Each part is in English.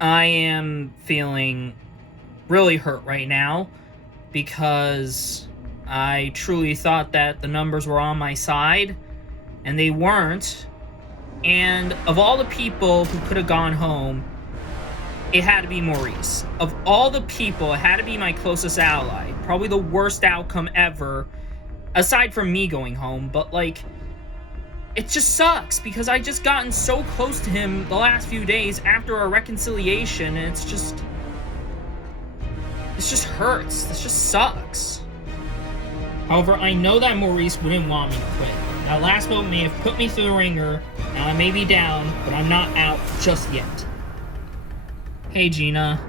I am feeling really hurt right now because I truly thought that the numbers were on my side, and they weren't. And of all the people who could have gone home, it had to be Maurice. Of all the people, it had to be my closest ally. Probably the worst outcome ever, aside from me going home. But, like, it just sucks because I just gotten so close to him the last few days after our reconciliation, and it's just hurts. This just sucks. However, I know that Maurice wouldn't want me to quit. That last vote may have put me through the ringer. Now I may be down, but I'm not out just yet. Hey, Gina.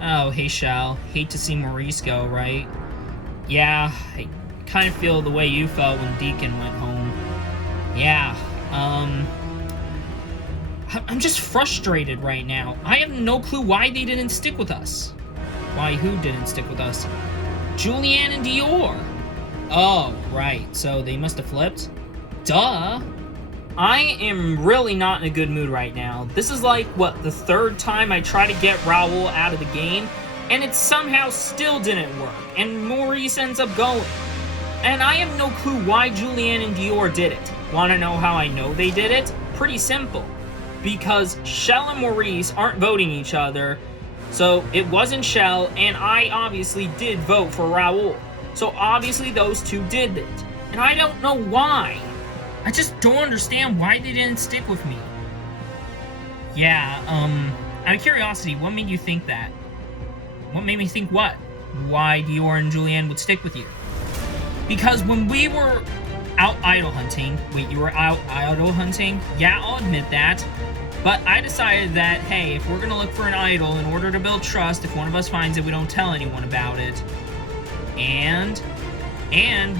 Oh, hey, Shal. Hate to see Maurice go, right? Yeah, I kind of feel the way you felt when Deacon went home. Yeah, I'm just frustrated right now. I have no clue why they didn't stick with us. Why, who didn't stick with us? Julianne and Dior. Oh, right. So they must have flipped? Duh. I am really not in a good mood right now. This is like, what, the third time I try to get Raul out of the game, and it somehow still didn't work, and Maurice ends up going. And I have no clue why Julianne and Dior did it. Want to know how I know they did it? Pretty simple. Because Shell and Maurice aren't voting each other, so it wasn't Shell, and I obviously did vote for Raul. So obviously those two did it. And I don't know why. I just don't understand why they didn't stick with me. Yeah, out of curiosity, what made you think that? What made me think what? Why Dior and Julianne would stick with you? Because when we were out idol hunting... Wait, you were out idol hunting? Yeah, I'll admit that. But I decided that, hey, if we're gonna look for an idol, in order to build trust, if one of us finds it, we don't tell anyone about it. And,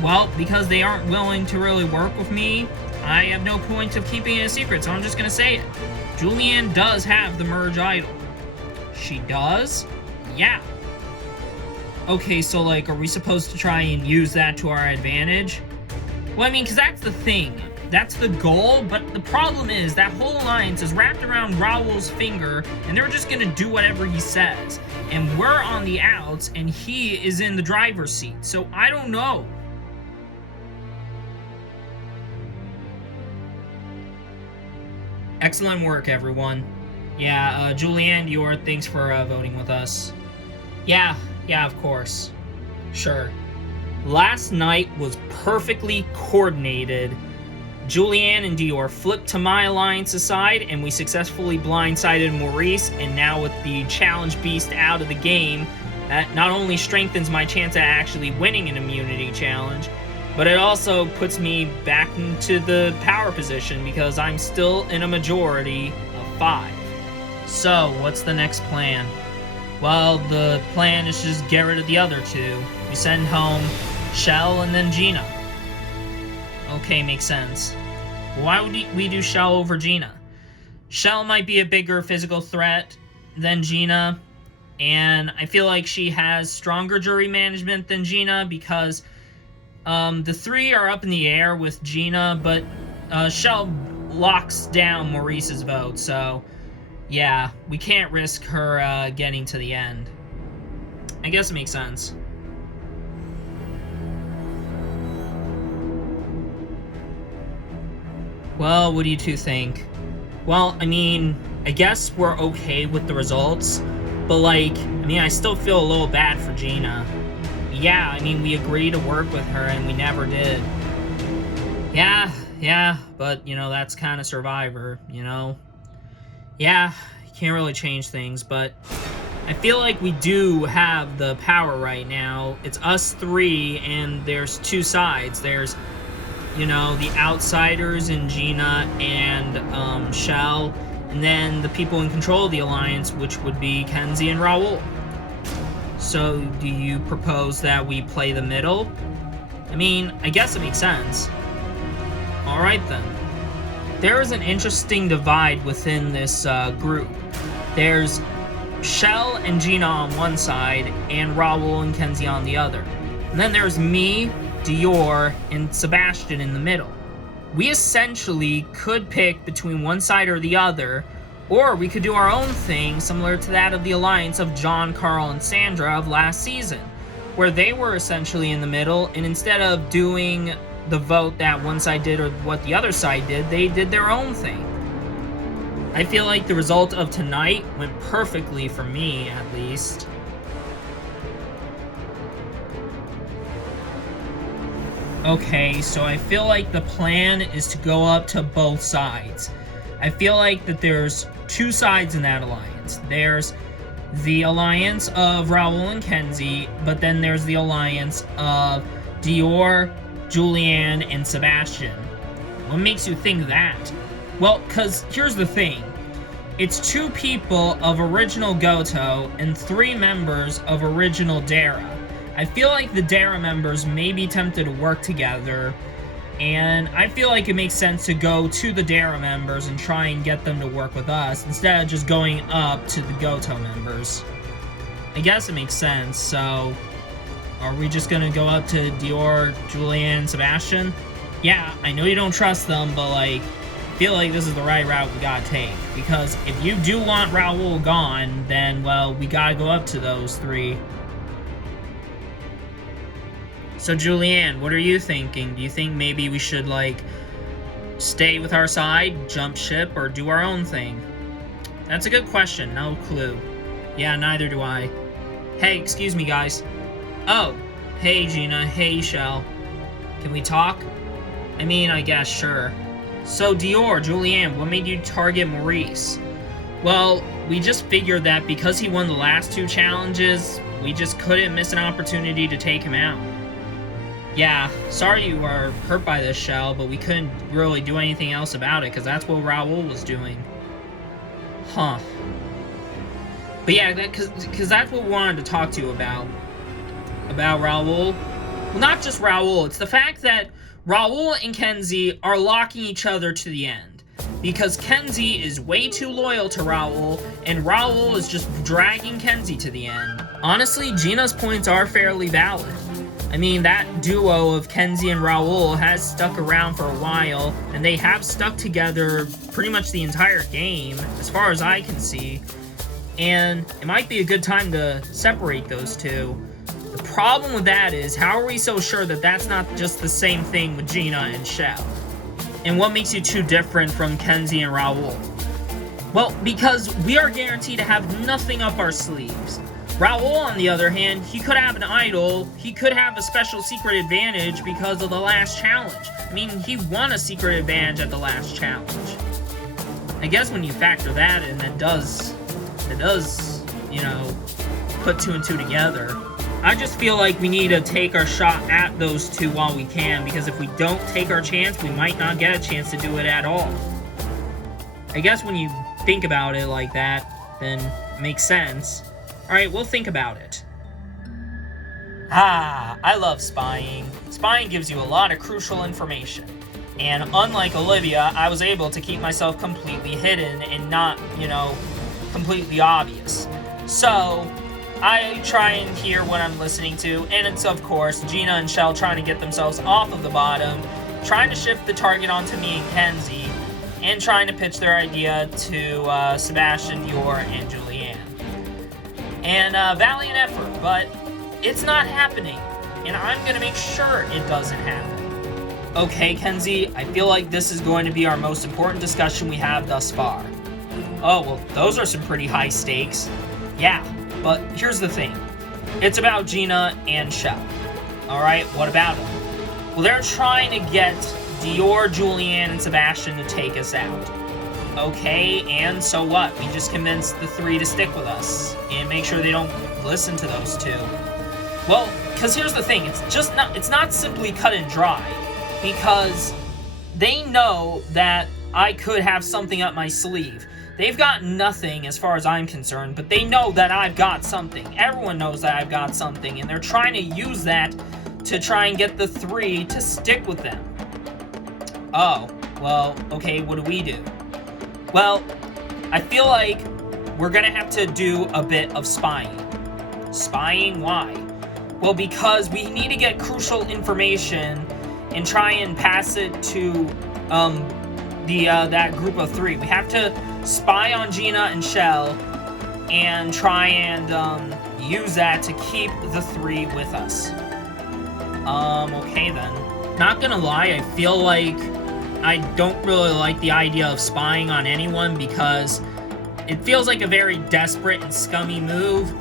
well, because they aren't willing to really work with me, I have no point of keeping it a secret, so I'm just gonna say it. Julianne does have the merge idol. She does? Yeah. Okay, so, like, are we supposed to try and use that to our advantage? Well, I mean, because that's the thing. That's the goal, but the problem is that whole alliance is wrapped around Raul's finger, and they're just gonna do whatever he says. And we're on the outs, and he is in the driver's seat, so I don't know. Excellent work, everyone. Yeah, Julianne, Dior, thanks for voting with us. Yeah, of course. Sure. Last night was perfectly coordinated. Julianne and Dior flipped to my alliance's side, and we successfully blindsided Maurice, and now with the challenge beast out of the game, that not only strengthens my chance at actually winning an immunity challenge, but it also puts me back into the power position because I'm still in a majority of 5. So, what's the next plan? Well, the plan is just get rid of the other two. We send home Shell and then Gina. Okay, makes sense. Why would we do Shell over Gina? Shell might be a bigger physical threat than Gina, and I feel like she has stronger jury management than Gina because the 3 are up in the air with Gina, but Shell locks down Maurice's vote, so yeah, we can't risk her getting to the end. I guess it makes sense. Well, what do you two think? Well, I mean, I guess we're okay with the results, but like, I mean, I still feel a little bad for Gina. Yeah, I mean, we agreed to work with her and we never did. Yeah, but, you know, that's kind of Survivor, you know? Yeah, you can't really change things, but I feel like we do have the power right now. It's us 3, and there's 2 sides. There's, you know, the outsiders in Gina and Shell, and then the people in control of the alliance, which would be Kenzie and Raul. So, do you propose that we play the middle? I mean, I guess it makes sense. Alright then. There is an interesting divide within this group. There's Shell and Gina on one side, and Raul and Kenzie on the other. And then there's me, Dior, and Sebastian in the middle. We essentially could pick between one side or the other, Or we could do our own thing, similar to that of the alliance of John, Carl, and Sandra of last season, where they were essentially in the middle, and instead of doing the vote that one side did or what the other side did, they did their own thing. I feel like the result of tonight went perfectly for me, at least. Okay, so I feel like the plan is to go up to both sides. I feel like that there's two sides in that alliance. There's the alliance of Raul and Kenzie, but then there's the alliance of Dior, Julianne, and Sebastian. What makes you think that? Well, because here's the thing. It's 2 people of original Goto and 3 members of original Dara. I feel like the Dara members may be tempted to work together, and I feel like it makes sense to go to the Dara members and try and get them to work with us, instead of just going up to the Goto members. I guess it makes sense, so are we just gonna go up to Dior, Julianne, and Sebastian? Yeah, I know you don't trust them, but like, I feel like this is the right route we gotta take. Because if you do want Raul gone, then, well, we gotta go up to those 3. So Julianne, what are you thinking? Do you think maybe we should, like, stay with our side, jump ship, or do our own thing? That's a good question, no clue. Yeah, neither do I. Hey, excuse me, guys. Oh, hey Gina, hey Shell. Can we talk? I mean, I guess, sure. So Dior, Julianne, what made you target Maurice? Well, we just figured that because he won the last 2 challenges, we just couldn't miss an opportunity to take him out. Yeah, sorry you were hurt by this, Shell, but we couldn't really do anything else about it, because that's what Raul was doing. Huh. But yeah, because that's what we wanted to talk to you about. About Raul. Well, not just Raul, it's the fact that Raul and Kenzie are locking each other to the end. Because Kenzie is way too loyal to Raul, and Raul is just dragging Kenzie to the end. Honestly, Gina's points are fairly valid. I mean, that duo of Kenzie and Raul has stuck around for a while, and they have stuck together pretty much the entire game, as far as I can see. And it might be a good time to separate those 2. The problem with that is, how are we so sure that that's not just the same thing with Gina and Shell? And what makes you 2 different from Kenzie and Raul? Well, because we are guaranteed to have nothing up our sleeves. Raul, on the other hand, he could have an idol, he could have a special secret advantage because of the last challenge. I mean, he won a secret advantage at the last challenge. I guess when you factor that in, it does, you know, put 2 and 2 together. I just feel like we need to take our shot at those 2 while we can, because if we don't take our chance, we might not get a chance to do it at all. I guess when you think about it like that, then it makes sense. Alright, we'll think about it. Ah, I love spying. Spying gives you a lot of crucial information. And unlike Olivia, I was able to keep myself completely hidden and not, you know, completely obvious. So, I try and hear what I'm listening to, and it's, of course, Gina and Shell trying to get themselves off of the bottom, trying to shift the target onto me and Kenzie, and trying to pitch their idea to Sebastian, Dior, and Julianne. And valiant effort, but it's not happening, and I'm gonna make sure it doesn't happen. Okay, Kenzie, I feel like this is going to be our most important discussion we have thus far. Oh, well, those are some pretty high stakes. Yeah, but here's the thing. It's about Gina and Shell. Alright, what about them? Well, they're trying to get Dior, Julianne, and Sebastian to take us out. Okay, and so what? We just convinced the 3 to stick with us and make sure they don't listen to those 2. Well, because here's the thing, it's not simply cut and dry, because they know that I could have something up my sleeve. They've got nothing as far as I'm concerned, but they know that I've got something. Everyone knows that I've got something, and they're trying to use that to try and get the 3 to stick with them. Oh, well, okay, what do we do? Well, I feel like we're gonna have to do a bit of spying. Spying? Why? Well, because we need to get crucial information and try and pass it to, that group of three. We have to spy on Gina and Shell and try and use that to keep the three with us. Okay then. Not gonna lie, I feel like I don't really like the idea of spying on anyone because it feels like a very desperate and scummy move,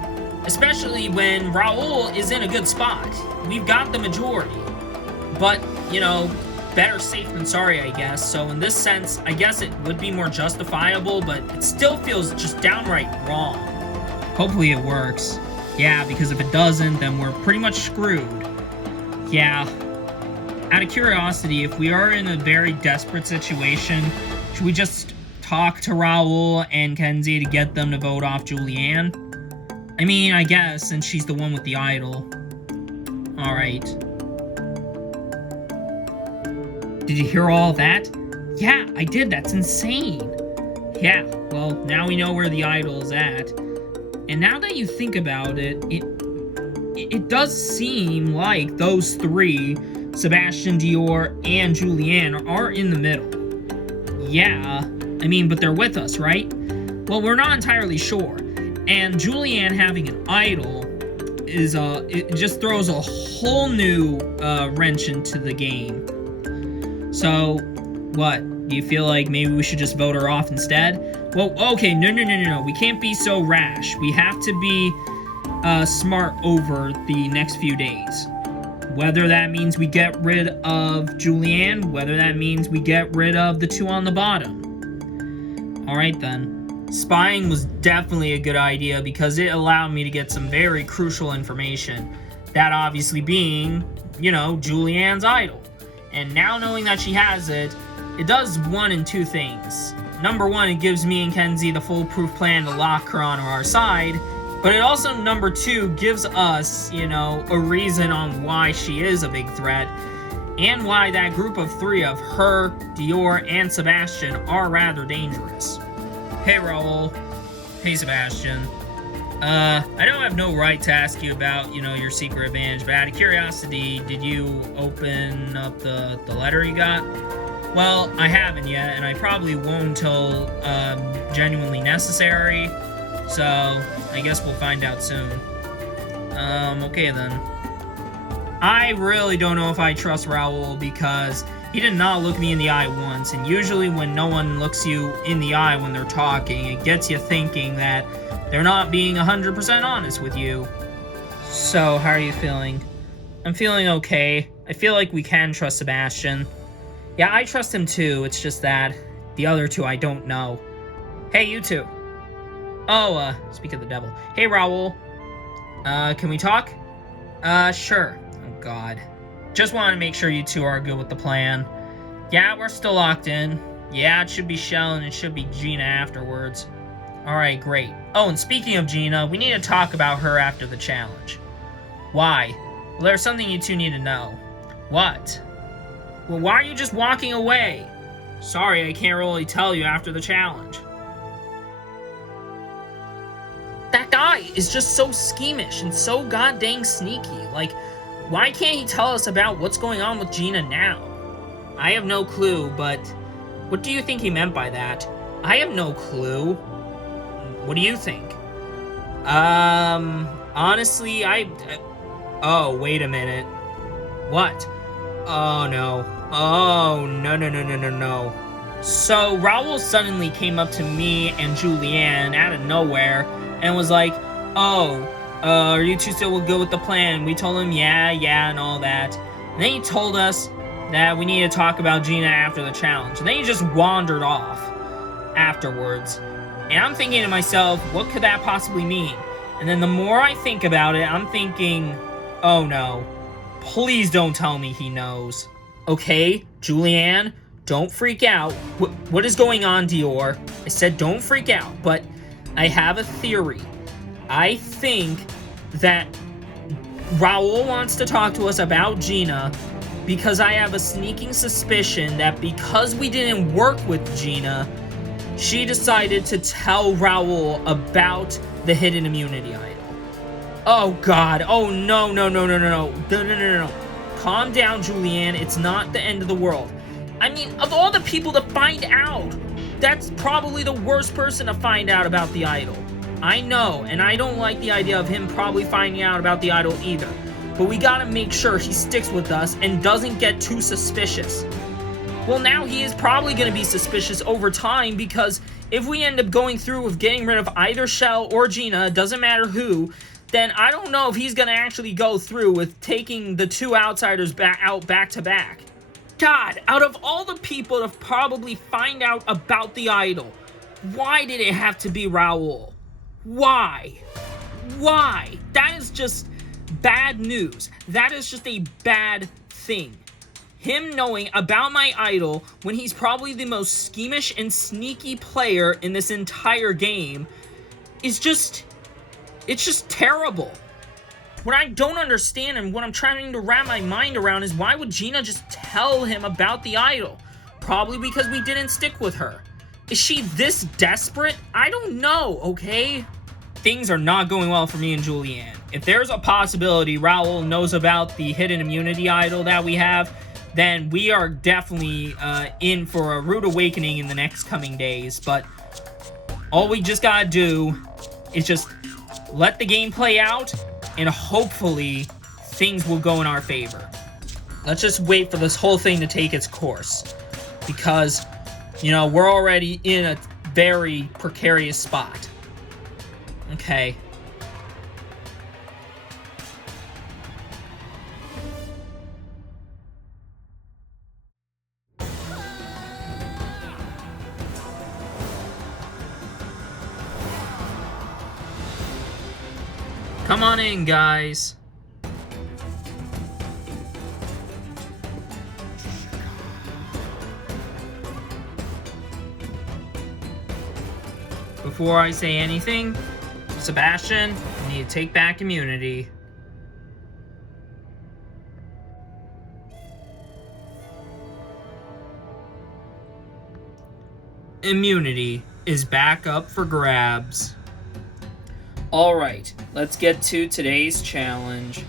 especially when Raul is in a good spot. We've got the majority. But, you know, better safe than sorry, I guess. So in this sense, I guess it would be more justifiable, but it still feels just downright wrong. Hopefully it works. Yeah, because if it doesn't, then we're pretty much screwed. Yeah. Out of curiosity, if we are in a very desperate situation, should we just talk to Raul and Kenzie to get them to vote off Julianne? I mean, I guess, since she's the one with the idol. Alright. Did you hear all that? Yeah, I did. That's insane. Yeah, well, now we know where the idol is at. And now that you think about it, it does seem like those three, Sebastian, Dior, and Julianne, are in the middle. Yeah, I mean, but they're with us, right? Well, we're not entirely sure. And Julianne having an idol is, it just throws a whole new wrench into the game. So, what? Do you feel like maybe we should just vote her off instead? Well, okay, no. We can't be so rash. We have to be smart over the next few days. Whether that means we get rid of Julianne, whether that means we get rid of the two on the bottom. Alright then. Spying was definitely a good idea because it allowed me to get some very crucial information. That obviously being, you know, Julianne's idol. And now knowing that she has it, it does one and two things. Number one, it gives me and Kenzie the foolproof plan to lock her on our side. But it also, number two, gives us, you know, a reason on why she is a big threat. And why that group of three of her, Dior, and Sebastian are rather dangerous. Hey, Raul. Hey, Sebastian. I know I have no right to ask you about, you know, your secret advantage, but out of curiosity, did you open up the letter you got? Well, I haven't yet, and I probably won't until genuinely necessary, so I guess we'll find out soon. Okay then. I really don't know if I trust Raul because he did not look me in the eye once, and usually when no one looks you in the eye when they're talking, it gets you thinking that they're not being 100% honest with you. So, how are you feeling? I'm feeling okay. I feel like we can trust Sebastian. Yeah, I trust him too, it's just that the other two I don't know. Hey, you two. Oh, speak of the devil. Hey, Raul. Can we talk? Sure. Oh, God. Just wanted to make sure you two are good with the plan. Yeah, we're still locked in. Yeah, it should be Shell and it should be Gina afterwards. Alright, great. Oh, and speaking of Gina, we need to talk about her after the challenge. Why? Well, there's something you two need to know. What? Well, why are you just walking away? Sorry, I can't really tell you after the challenge. That guy is just so schemish and so goddamn sneaky. Like, why can't he tell us about what's going on with Gina now? I have no clue, but what do you think he meant by that? I have no clue. What do you think? Honestly, oh, wait a minute. What? Oh, no. Oh, no. So, Raul suddenly came up to me and Julianne out of nowhere and was like, oh, are you two still good with the plan? We told him, yeah, and all that. And then he told us that we need to talk about Gina after the challenge. And then he just wandered off afterwards. And I'm thinking to myself, what could that possibly mean? And then the more I think about it, I'm thinking, oh no, please don't tell me he knows. Okay, Julianne, don't freak out. What is going on, Dior? I said don't freak out, but I have a theory. I think that Raul wants to talk to us about Gina because I have a sneaking suspicion that because we didn't work with Gina, she decided to tell Raul about the hidden immunity idol. Oh God, oh no. Calm down, Julianne, it's not the end of the world. I mean, of all the people to find out, that's probably the worst person to find out about the idol. I know, and I don't like the idea of him probably finding out about the idol either. But we gotta make sure he sticks with us and doesn't get too suspicious. Well, now he is probably gonna be suspicious over time, because if we end up going through with getting rid of either Shell or Gina, it doesn't matter who, then I don't know if he's gonna actually go through with taking the two outsiders out back to back. God, out of all the people to probably find out about the idol, why did it have to be Raul? Why? Why? That is just bad news. That is just a bad thing. Him knowing about my idol when he's probably the most schemish and sneaky player in this entire game is just... it's just terrible. What I don't understand and what I'm trying to wrap my mind around is why would Gina just tell him about the idol? Probably because we didn't stick with her. Is she this desperate? I don't know, okay? Things are not going well for me and Julianne. If there's a possibility Raul knows about the hidden immunity idol that we have, then we are definitely in for a rude awakening in the next coming days. But all we just gotta do is just let the game play out, and hopefully things will go in our favor. Let's just wait for this whole thing to take its course, because, you know, we're already in a very precarious spot. Okay. Come on in, guys. Before I say anything, Sebastian, you need to take back immunity. Immunity is back up for grabs. Alright, let's get to today's challenge.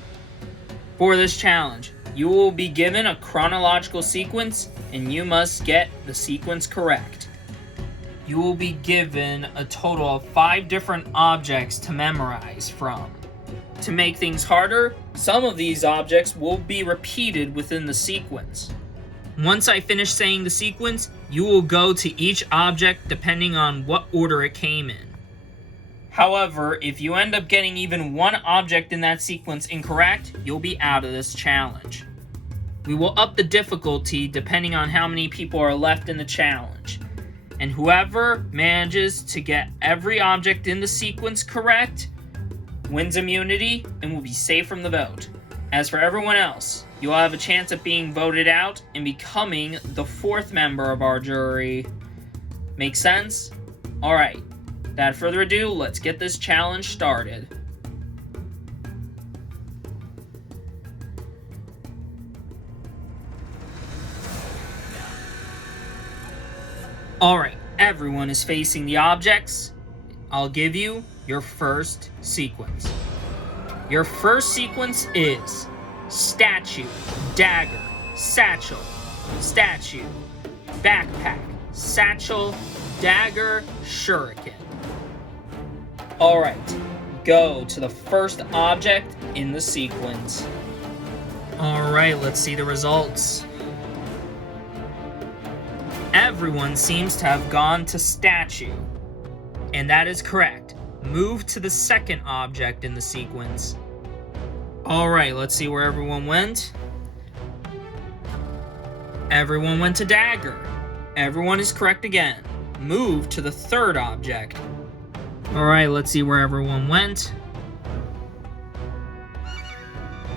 For this challenge, you will be given a chronological sequence, and you must get the sequence correct. You will be given a total of 5 different objects to memorize from. To make things harder, some of these objects will be repeated within the sequence. Once I finish saying the sequence, you will go to each object depending on what order it came in. However, if you end up getting even one object in that sequence incorrect, you'll be out of this challenge. We will up the difficulty depending on how many people are left in the challenge. And whoever manages to get every object in the sequence correct wins immunity and will be safe from the vote. As for everyone else, you'll have a chance of being voted out and becoming the 4th member of our jury. Make sense? Alright. Without further ado, let's get this challenge started. Alright, everyone is facing the objects. I'll give you your first sequence. Your first sequence is statue, dagger, satchel, statue, backpack, satchel, dagger, shuriken. Alright, go to the first object in the sequence. Alright, let's see the results. Everyone seems to have gone to statue. And that is correct. Move to the second object in the sequence. Alright, let's see where everyone went. Everyone went to dagger. Everyone is correct again. Move to the third object. Alright, let's see where everyone went.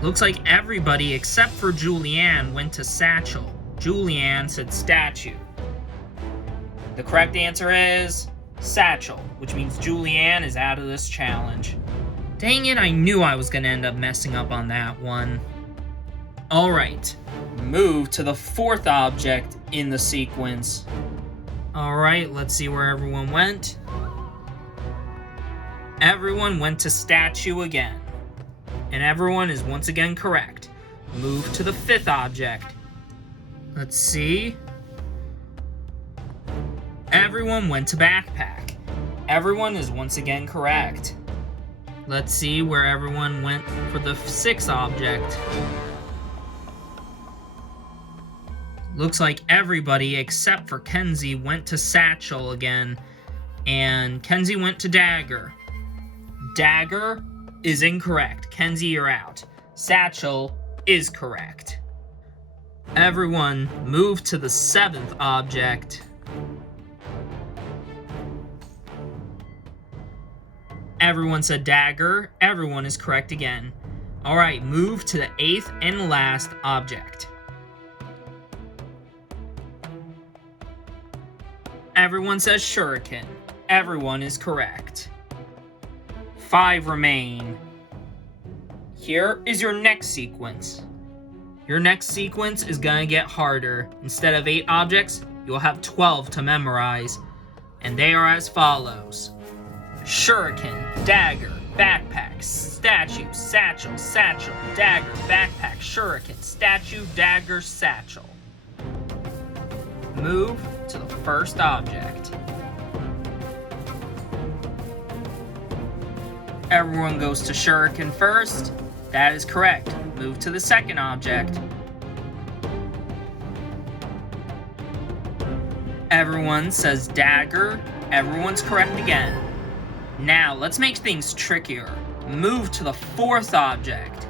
Looks like everybody except for Julianne went to satchel. Julianne said statue. The correct answer is satchel, which means Julianne is out of this challenge. Dang it, I knew I was gonna end up messing up on that one. Alright, move to the 4th object in the sequence. Alright, let's see where everyone went. Everyone went to statue again. And everyone is once again correct. Move to the 5th object. Let's see. everyone went to backpack. Everyone is once again correct. Let's see where everyone went for the sixth object. Looks like everybody except for Kenzie went to Satchel again, and Kenzie went to Dagger. Dagger is incorrect. Kenzie, you're out. Satchel is correct. Everyone move to the seventh object. Everyone said Dagger. Everyone is correct again. Alright, move to the eighth and last object. Everyone says Shuriken. Everyone is correct. 5 remain. Here is your next sequence. Your next sequence is gonna get harder. Instead of 8 objects, you'll have 12 to memorize. And they are as follows. Shuriken, Dagger, Backpack, Statue, Satchel, Satchel, Dagger, Backpack, Shuriken, Statue, Dagger, Satchel. Move to the first object. Everyone goes to Shuriken first. That is correct. Move to the second object. Everyone says Dagger. Everyone's correct again. Now, let's make things trickier. Move to the fourth object.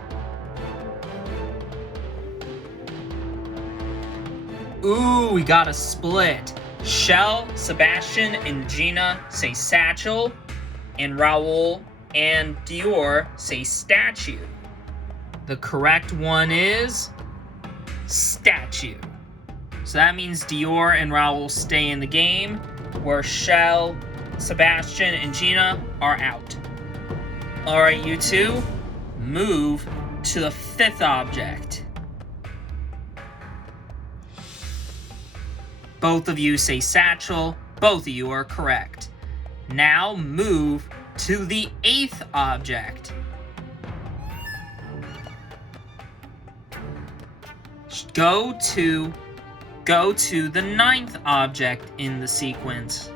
Ooh, we got a split. Shell, Sebastian, and Gina say Satchel, and Raul and Dior say Statue. The correct one is Statue. So that means Dior and Raul stay in the game, where Shell, Sebastian, and Gina are out. Alright, you two, move to the fifth object. Both of you say Satchel. Both of you are correct. Now move to the eighth object. Go to the ninth object in the sequence.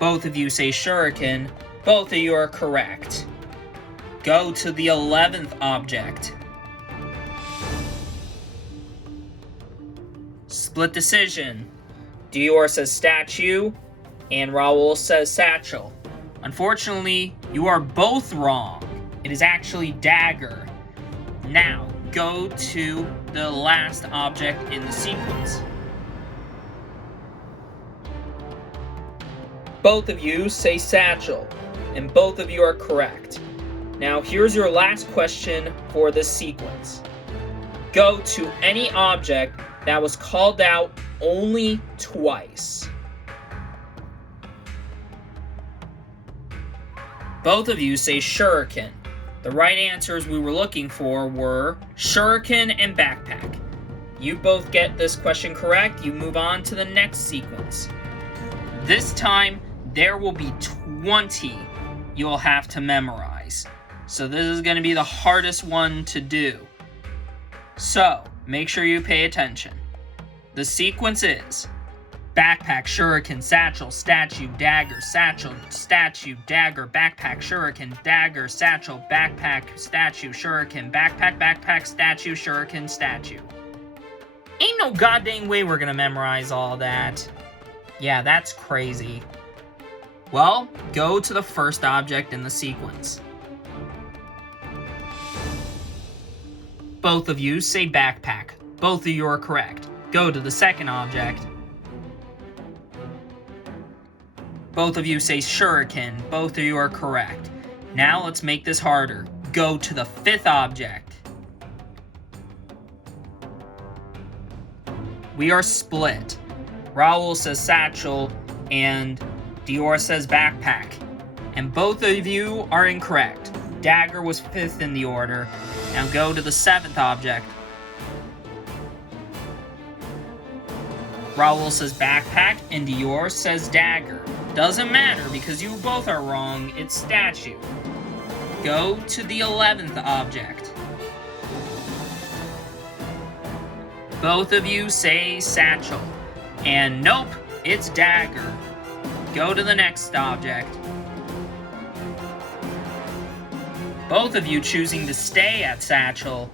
Both of you say Shuriken. Both of you are correct. Go to the 11th object. Split decision. Dior says Statue, and Raul says Satchel. Unfortunately, you are both wrong. It is actually Dagger. Now, go to the last object in the sequence. Both of you say Satchel, and both of you are correct. Now, here's your last question for this sequence. Go to any object that was called out only twice. Both of you say Shuriken. The right answers we were looking for were Shuriken and Backpack. You both get this question correct. You move on to the next sequence. This time, there will be 20 you'll have to memorize. So this is going to be the hardest one to do. So, make sure you pay attention. The sequence is Backpack, Shuriken, Satchel, Statue, Dagger, Satchel, Statue, Dagger, Backpack, Shuriken, Dagger, Satchel, Backpack, Statue, Shuriken, Backpack, Backpack, Statue, Shuriken, Statue. Ain't no goddamn way we're gonna memorize all that. Yeah, that's crazy. Well, go to the first object in the sequence. Both of you say Backpack. Both of you are correct. Go to the second object. Both of you say Shuriken. Both of you are correct. Now let's make this harder. Go to the fifth object. We are split. Raul says Satchel and Dior says Backpack. And both of you are incorrect. Dagger was fifth in the order. Now go to the seventh object. Raul says Backpack and Dior says Dagger. Doesn't matter because you both are wrong. It's Statue. Go to the 11th object. Both of you say satchel. And nope, it's dagger. Go to the next object. Both of you choosing to stay at satchel.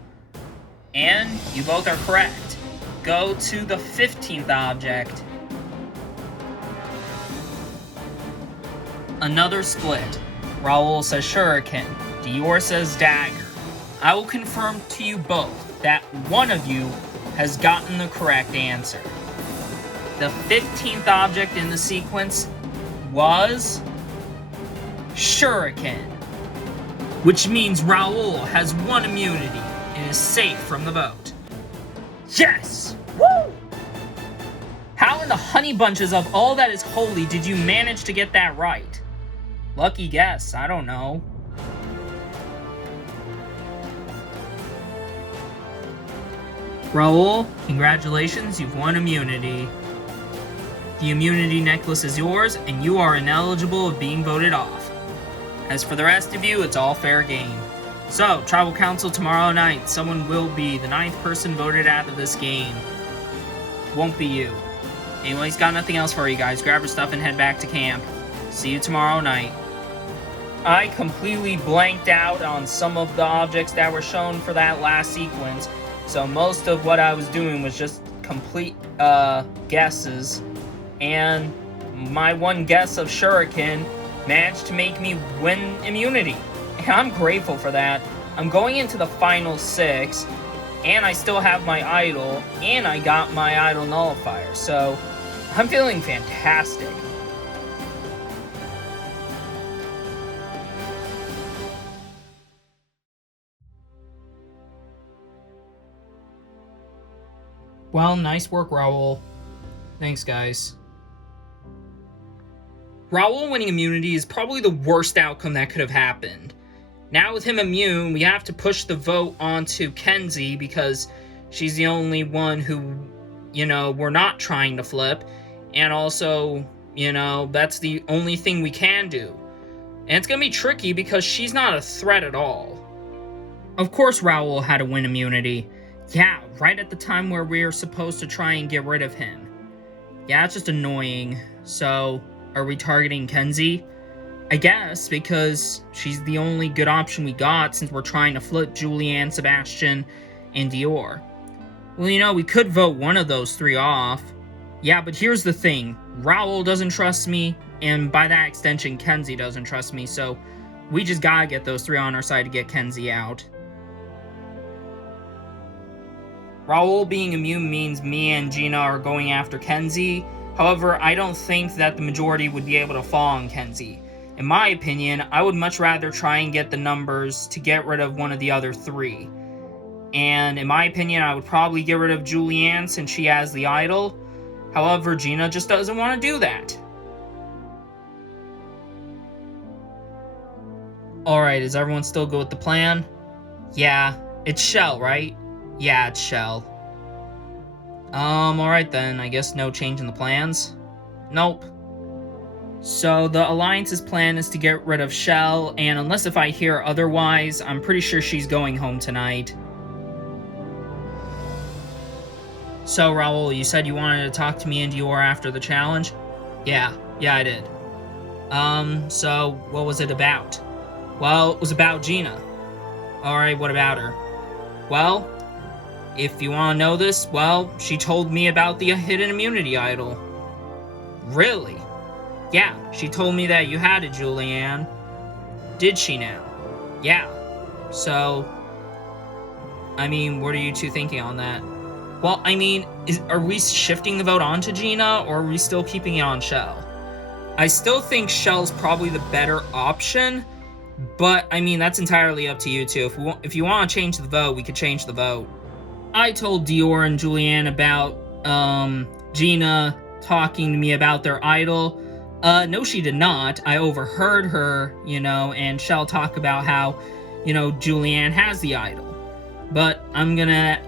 And you both are correct. Go to the 15th object. Another split. Raul says shuriken. Dior says dagger. I will confirm to you both that one of you has gotten the correct answer. The 15th object in the sequence was shuriken, which means Raul has one immunity and is safe from the vote. Yes! Woo! How in the honey bunches of all that is holy did you manage to get that right? Lucky guess, I don't know. Raul, congratulations, you've won immunity. The immunity necklace is yours, and you are ineligible of being voted off. As for the rest of you, it's all fair game. So, Tribal Council tomorrow night, someone will be the 9th person voted out of this game. Won't be you. Anyways, got nothing else for you guys. Grab your stuff and head back to camp. See you tomorrow night. I completely blanked out on some of the objects that were shown for that last sequence, so most of what I was doing was just complete guesses, and my one guess of shuriken managed to make me win immunity, and I'm grateful for that. I'm going into the final 6, and I still have my idol, and I got my idol nullifier, so I'm feeling fantastic. Well, nice work, Raul. Thanks, guys. Raul winning immunity is probably the worst outcome that could have happened. Now with him immune, we have to push the vote onto Kenzie because she's the only one who, we're not trying to flip. And also, that's the only thing we can do. And it's going to be tricky because she's not a threat at all. Of course Raul had to win immunity. Yeah, right at the time where we're supposed to try and get rid of him. Yeah, it's just annoying. So, are we targeting Kenzie? I guess, because she's the only good option we got since we're trying to flip Julianne, Sebastian, and Dior. Well, we could vote one of those 3 off. Yeah, but here's the thing. Raul doesn't trust me, and by that extension, Kenzie doesn't trust me, so we just gotta get those 3 on our side to get Kenzie out. Raul being immune means me and Gina are going after Kenzie. However, I don't think that the majority would be able to fall on Kenzie. In my opinion, I would much rather try and get the numbers to get rid of one of the other 3. And in my opinion, I would probably get rid of Julianne since she has the idol. However, Gina just doesn't want to do that. Alright, is everyone still good with the plan? Yeah, it's Shell, right? Yeah, it's Shell. Alright then, I guess no change in the plans? Nope. So, the Alliance's plan is to get rid of Shell, and unless if I hear otherwise, I'm pretty sure she's going home tonight. So, Raul, you said you wanted to talk to me and Dior after the challenge? Yeah, I did. So, what was it about? Well, it was about Gina. Alright, what about her? Well, if you want to know this, well, she told me about the hidden immunity idol. Really? Yeah, she told me that you had it, Julianne. Did she now? Yeah. So, what are you two thinking on that? Well, are we shifting the vote onto Gina, or are we still keeping it on Shell? I still think Shell's probably the better option, but, that's entirely up to you two. If you want to change the vote, we could change the vote. I told Dior and Julianne about, Gina talking to me about their idol. No, she did not. I overheard her, and Shell talk about how, Julianne has the idol. But I'm gonna,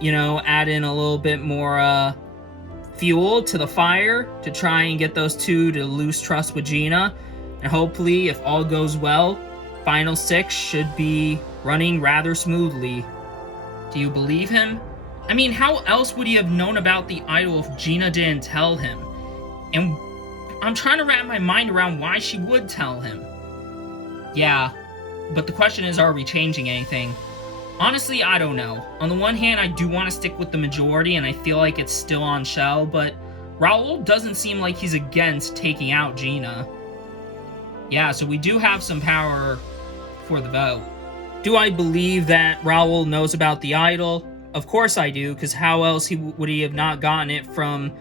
add in a little bit more, fuel to the fire to try and get those two to lose trust with Gina. And hopefully, if all goes well, Final 6 should be running rather smoothly. Do you believe him? I mean, how else would he have known about the idol if Gina didn't tell him? And I'm trying to wrap my mind around why she would tell him. Yeah, but the question is, are we changing anything? Honestly, I don't know. On the one hand, I do want to stick with the majority, and I feel like it's still on Shell, but Raul doesn't seem like he's against taking out Gina. Yeah, so we do have some power for the vote. Do I believe that Raul knows about the idol? Of course I do, because how else would he have not gotten it from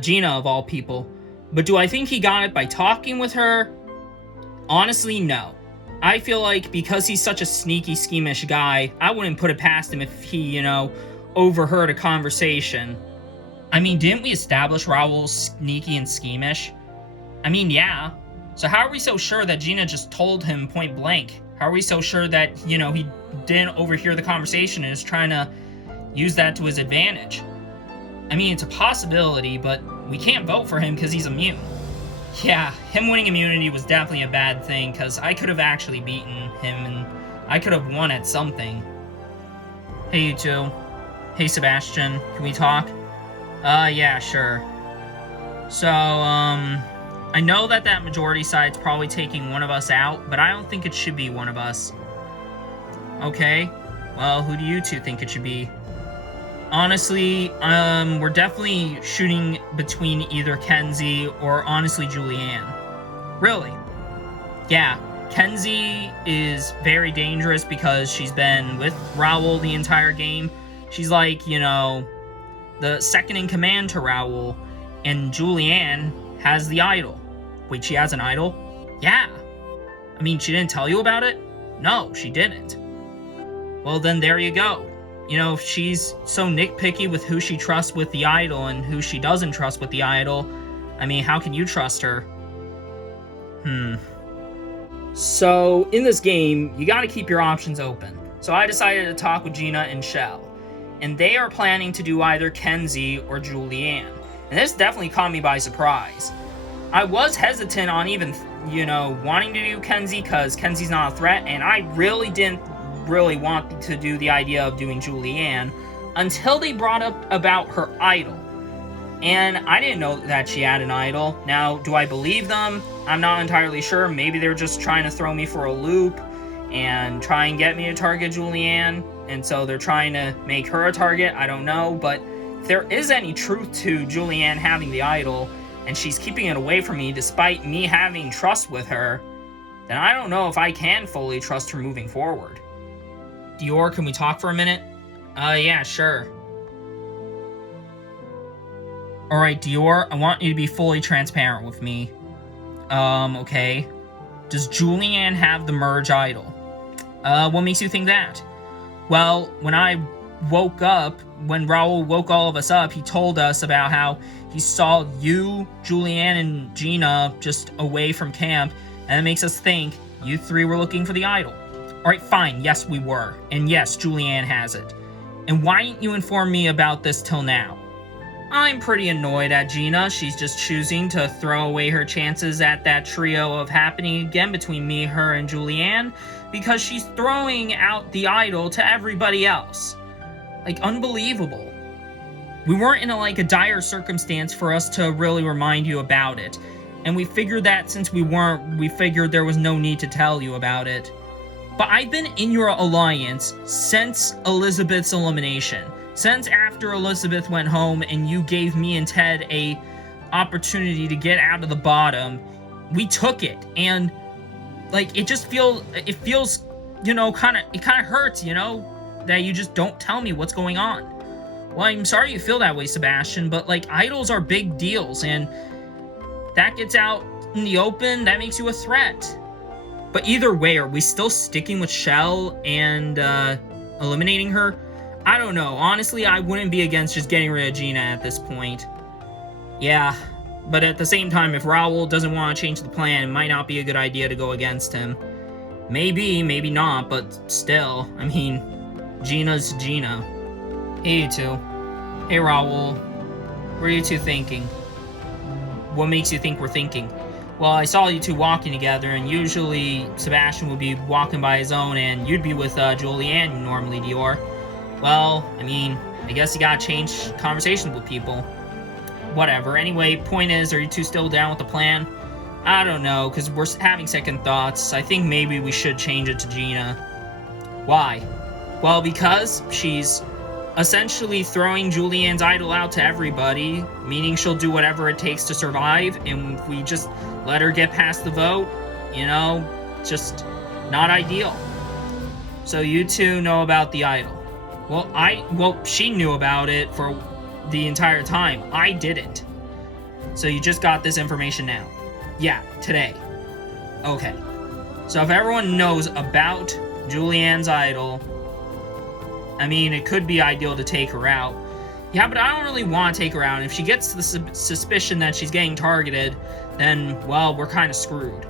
Gina, of all people? But do I think he got it by talking with her? Honestly, no. I feel like because he's such a sneaky, schemish guy, I wouldn't put it past him if he, overheard a conversation. I mean, didn't we establish Raul's sneaky and schemish? I mean, yeah. So how are we so sure that Gina just told him point blank? How are we so sure that, he didn't overhear the conversation and is trying to use that to his advantage? I mean, it's a possibility, but we can't vote for him because he's immune. Yeah, him winning immunity was definitely a bad thing, because I could have actually beaten him, and I could have won at something. Hey, you two. Hey, Sebastian. Can we talk? Yeah, sure. So, I know that majority side's probably taking one of us out, but I don't think it should be one of us. Okay. Well, who do you two think it should be? Honestly, we're definitely shooting between either Kenzie or, honestly, Julianne. Really? Yeah, Kenzie is very dangerous because she's been with Raul the entire game. She's like, the second in command to Raul, and Julianne has the idol. Wait, she has an idol? Yeah. I mean, she didn't tell you about it? No, she didn't. Well, then there you go. If she's so nitpicky with who she trusts with the idol and who she doesn't trust with the idol, I mean, how can you trust her? So, in this game, you gotta keep your options open. So I decided to talk with Gina and Shell. And they are planning to do either Kenzie or Julianne. And this definitely caught me by surprise. I was hesitant on even, wanting to do Kenzie because Kenzie's not a threat, and I really didn't want to do the idea of doing Julianne until they brought up about her idol. And I didn't know that she had an idol. Now, do I believe them? I'm not entirely sure. Maybe they're just trying to throw me for a loop and try and get me to target Julianne, and so they're trying to make her a target. I don't know, but if there is any truth to Julianne having the idol, and she's keeping it away from me despite me having trust with her, then I don't know if I can fully trust her moving forward. Dior, can we talk for a minute? Yeah, sure. Alright, Dior, I want you to be fully transparent with me. Okay. Does Julianne have the merge idol? What makes you think that? Well, when I woke up, when Raul woke all of us up, he told us about how he saw you, Julianne, and Gina just away from camp, and it makes us think you three were looking for the idol. Alright, fine, yes we were, and yes, Julianne has it. And why didn't you inform me about this till now? I'm pretty annoyed at Gina. She's just choosing to throw away her chances at that trio of happening again between me, her, and Julianne, because she's throwing out the idol to everybody else. Like, unbelievable. We weren't in a dire circumstance for us to really remind you about it. And we figured that since we figured there was no need to tell you about it. But I've been in your alliance since Elizabeth's elimination. Since after Elizabeth went home and you gave me and Ted a opportunity to get out of the bottom, we took it. And, it feels, kind of hurts, that you just don't tell me what's going on. Well, I'm sorry you feel that way, Sebastian, but, idols are big deals, and that gets out in the open, that makes you a threat. But either way, are we still sticking with Shell and, eliminating her? I don't know. Honestly, I wouldn't be against just getting rid of Gina at this point. Yeah, but at the same time, if Raul doesn't want to change the plan, it might not be a good idea to go against him. Maybe, maybe not, but still, I mean, Gina's Gina. Hey, you two. Hey, Raul. What are you two thinking? What makes you think we're thinking? Well, I saw you two walking together, and usually Sebastian would be walking by his own, and you'd be with Julianne normally, Dior. Well, I mean, I guess you gotta change conversations with people. Whatever. Anyway, point is, are you two still down with the plan? I don't know, because we're having second thoughts. I think maybe we should change it to Gina. Why? Well, because she's essentially throwing Julianne's idol out to everybody, meaning she'll do whatever it takes to survive, and if we just let her get past the vote, you know, just not ideal. So you two know about the idol. Well, she knew about it for the entire time. I didn't. So you just got this information now. Yeah, today. Okay. So if everyone knows about Julianne's idol, I mean, it could be ideal to take her out. Yeah, but I don't really want to take her out. If she gets the suspicion that she's getting targeted, then, well, we're kind of screwed.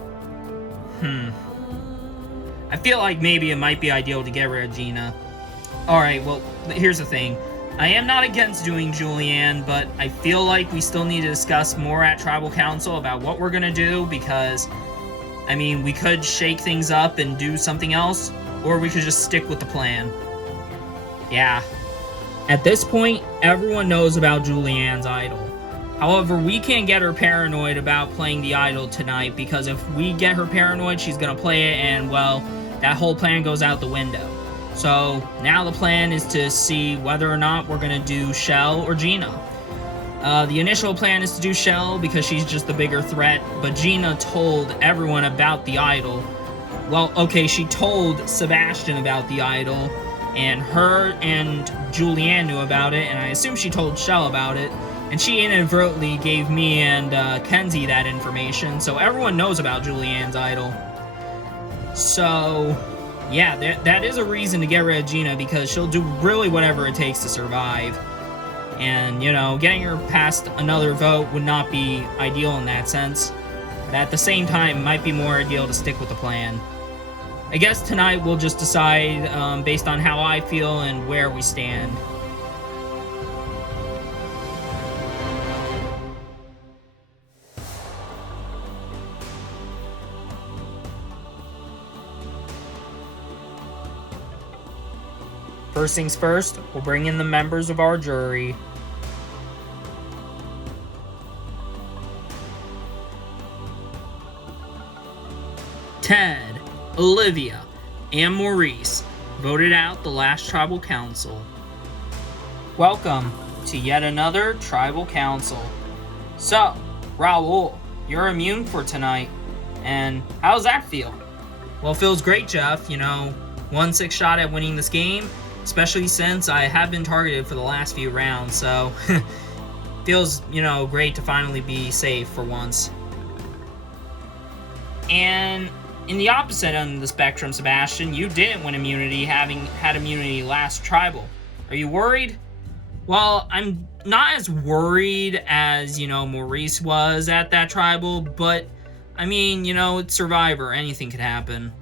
I feel like maybe it might be ideal to get rid of Gina. Alright, well, here's the thing. I am not against doing Julianne, but I feel like we still need to discuss more at Tribal Council about what we're gonna do, because, I mean, we could shake things up and do something else, or we could just stick with the plan. Yeah. At this point, everyone knows about Julianne's idol. However, we can't get her paranoid about playing the idol tonight, because if we get her paranoid, she's gonna play it, and, well, that whole plan goes out the window. So, now the plan is to see whether or not we're gonna do Shell or Gina. The initial plan is to do Shell, because she's just the bigger threat, but Gina told everyone about the idol. Well, okay, she told Sebastian about the idol, and her and Julianne knew about it, and I assume she told Shell about it, and she inadvertently gave me and Kenzie that information, so everyone knows about Julianne's idol. So, yeah, that is a reason to get rid of Gina, because she'll do really whatever it takes to survive. And, you know, getting her past another vote would not be ideal in that sense, but at the same time, it might be more ideal to stick with the plan. I guess tonight we'll just decide based on how I feel and where we stand. First things first, we'll bring in the members of our jury. Ted, Olivia, and Maurice voted out the last Tribal Council. Welcome to yet another Tribal Council. So, Raul, you're immune for tonight. And how does that feel? Well, it feels great, Jeff. You know, 1-6 shot at winning this game, especially since I have been targeted for the last few rounds, so feels, you know, great to finally be safe for once. And in the opposite end of the spectrum, Sebastian, you didn't win immunity, having had immunity last Tribal. Are you worried? Well, I'm not as worried as, you know, Maurice was at that Tribal, but, I mean, you know, it's Survivor. Anything could happen.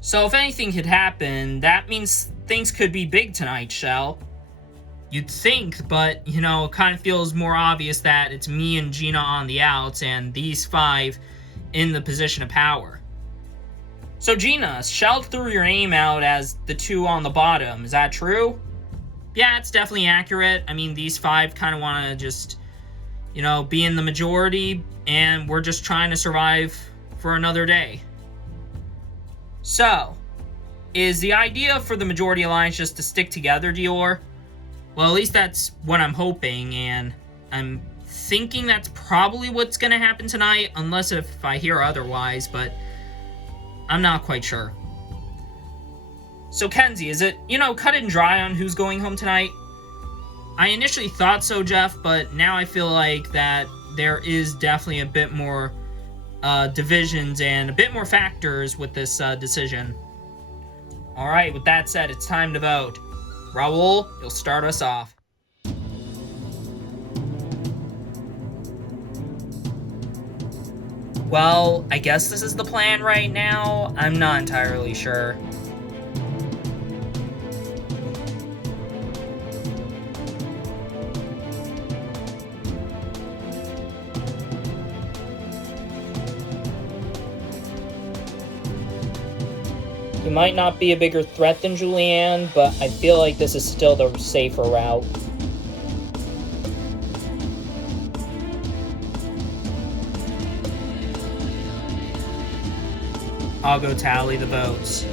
So if anything could happen, that means things could be big tonight, Shell. You'd think, but, you know, it kind of feels more obvious that it's me and Gina on the outs and these 5 in the position of power. So Gina, Shell threw your name out as the 2 on the bottom. Is that true? Yeah, it's definitely accurate. I mean, these 5 kind of want to just, you know, be in the majority, and we're just trying to survive for another day. So, is the idea for the Majority Alliance just to stick together, Dior? Well, at least that's what I'm hoping, and I'm thinking that's probably what's going to happen tonight, unless if I hear otherwise, but I'm not quite sure. So, Kenzie, is it, you know, cut and dry on who's going home tonight? I initially thought so, Jeff, but now I feel like that there is definitely a bit more divisions and a bit more factors with this decision. Alright, with that said, it's time to vote. Raul, you'll start us off. Well, I guess this is the plan right now. I'm not entirely sure. You might not be a bigger threat than Julianne, but I feel like this is still the safer route. I'll go tally the votes.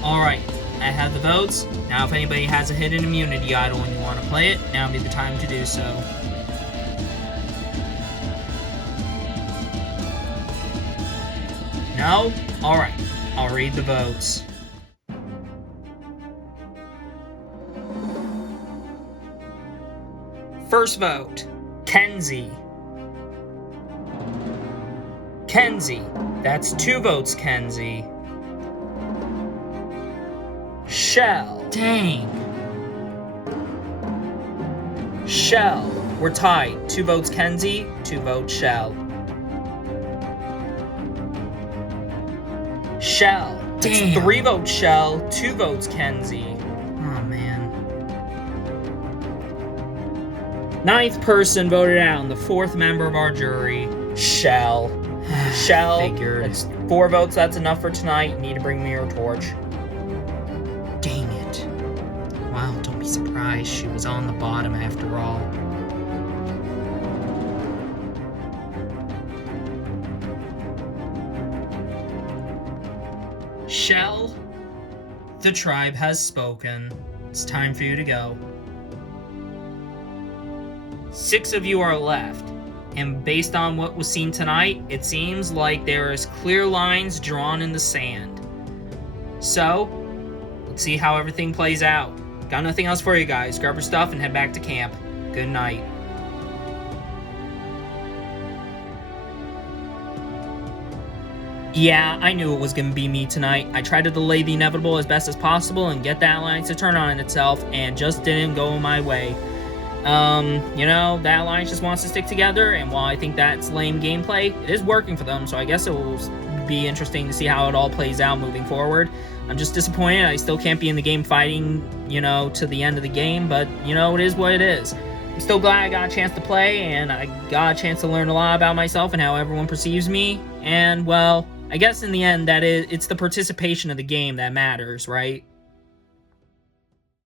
Alright, I have the votes. Now if anybody has a hidden immunity idol and you want to play it, now would be the time to do so. No? Alright, I'll read the votes. First vote, Kenzie. Kenzie. That's 2 votes, Kenzie. Shell. Dang. Shell. We're tied. 2 votes, Kenzie. 2 votes, Shell. Shell. Damn. It's 3 votes, Shell. 2 votes, Kenzie. Oh, man. 9th person voted out, and the 4th member of our jury, Shell. Shell, figured. It's 4 votes, that's enough for tonight. You need to bring me your torch. Dang it. Wow, don't be surprised. She was on the bottom after all. Shell, the tribe has spoken. It's time for you to go. 6 of you are left. And based on what was seen tonight, it seems like there is clear lines drawn in the sand. So, let's see how everything plays out. Got nothing else for you guys. Grab your stuff and head back to camp. Good night. Yeah, I knew it was going to be me tonight. I tried to delay the inevitable as best as possible and get that alliance to turn on itself, and just didn't go my way. You know, that alliance just wants to stick together, and while I think that's lame gameplay, it is working for them, so I guess it will be interesting to see how it all plays out moving forward. I'm just disappointed I still can't be in the game fighting, you know, to the end of the game, but, you know, it is what it is. I'm still glad I got a chance to play, and I got a chance to learn a lot about myself and how everyone perceives me, and, well, I guess in the end, it's the participation of the game that matters, right?